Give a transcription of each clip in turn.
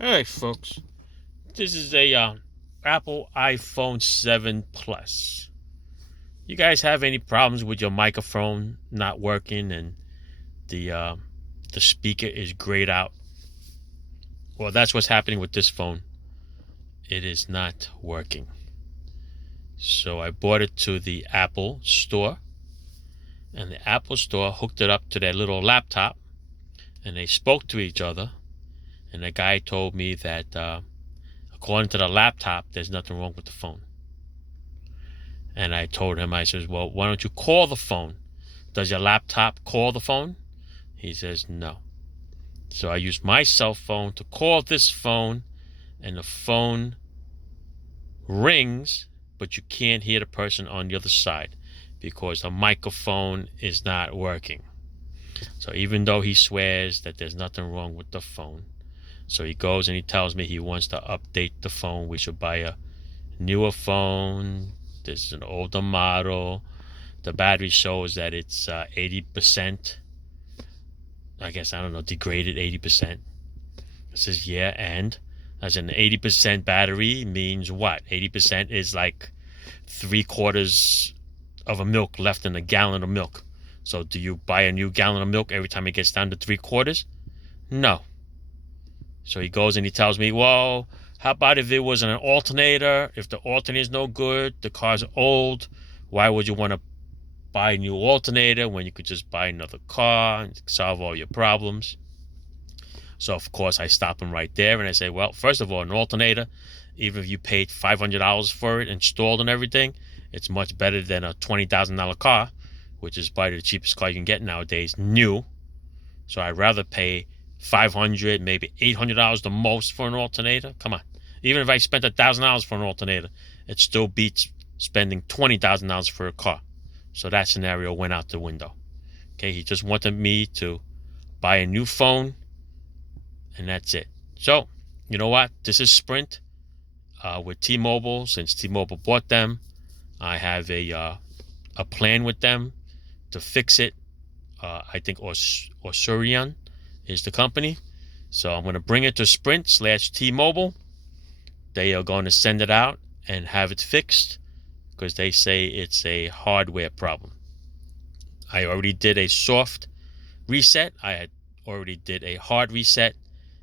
All right, folks. This is a Apple iPhone 7 Plus. You guys have any problems with your microphone not working and the speaker is grayed out? Well, that's what's happening with this phone. It is not working. So I brought it to the Apple store, and the Apple store hooked it up to their little laptop, and they spoke to each other. And the guy told me that according to the laptop, there's nothing wrong with the phone. And I told him, I says, well, why don't you call the phone? Does your laptop call the phone? He says, no. So I used my cell phone to call this phone, and the phone rings, but you can't hear the person on the other side because the microphone is not working. So even though he swears that there's nothing wrong with the phone, so he goes and he tells me he wants to update the phone. We should buy a newer phone. This is an older model. The battery shows that it's 80%. I guess, I don't know, degraded 80%. It says, yeah, and as an 80% battery means what? 80% is like 3/4 of a milk left in a gallon of milk. So do you buy a new gallon of milk every time it gets down to 3/4? No. So he goes and he tells me, well, how about if it was an alternator? If the alternator is no good, the car's old, why would you want to buy a new alternator when you could just buy another car and solve all your problems? So, of course, I stop him right there and I say, well, first of all, an alternator, even if you paid $500 for it, installed and everything, it's much better than a $20,000 car, which is probably the cheapest car you can get nowadays, new. So I'd rather pay $500, maybe $800 the most for an alternator. Come on. Even if I spent $1,000 for an alternator, it still beats spending $20,000 for a car. So that scenario went out the window. Okay, he just wanted me to buy a new phone, and that's it. So, you know what? This is Sprint with T-Mobile. Since T-Mobile bought them, I have a plan with them to fix it. I think Osurian is the company. So I'm going to bring it to Sprint/T-Mobile. They are going to send it out and have it fixed because they say it's a hardware problem. I already did a soft reset. I had already did a hard reset.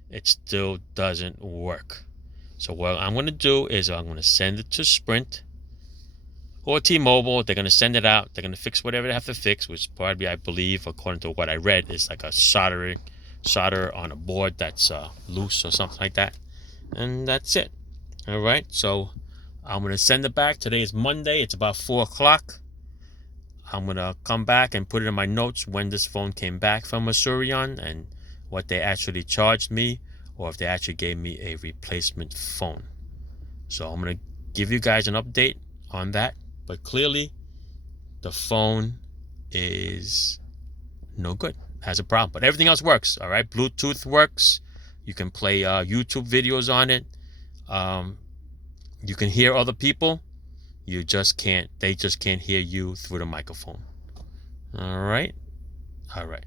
It still doesn't work. So what I'm going to do is I'm going to send it to Sprint or T-Mobile. They're going to send it out. They're going to fix whatever they have to fix, which probably, I believe, according to what I read, is like a solder on a board that's loose or something like that. And that's it. All right. So I'm going to send it back. Today is Monday. It's about 4 o'clock. I'm going to come back and put it in my notes when this phone came back from Osurian and what they actually charged me, or if they actually gave me a replacement phone. So I'm going to give you guys an update on that. But clearly, the phone is no good. Has a problem. But everything else works. All right. Bluetooth works. You can play YouTube videos on it. You can hear other people. You just can't. They just can't hear you through the microphone. All right. All right.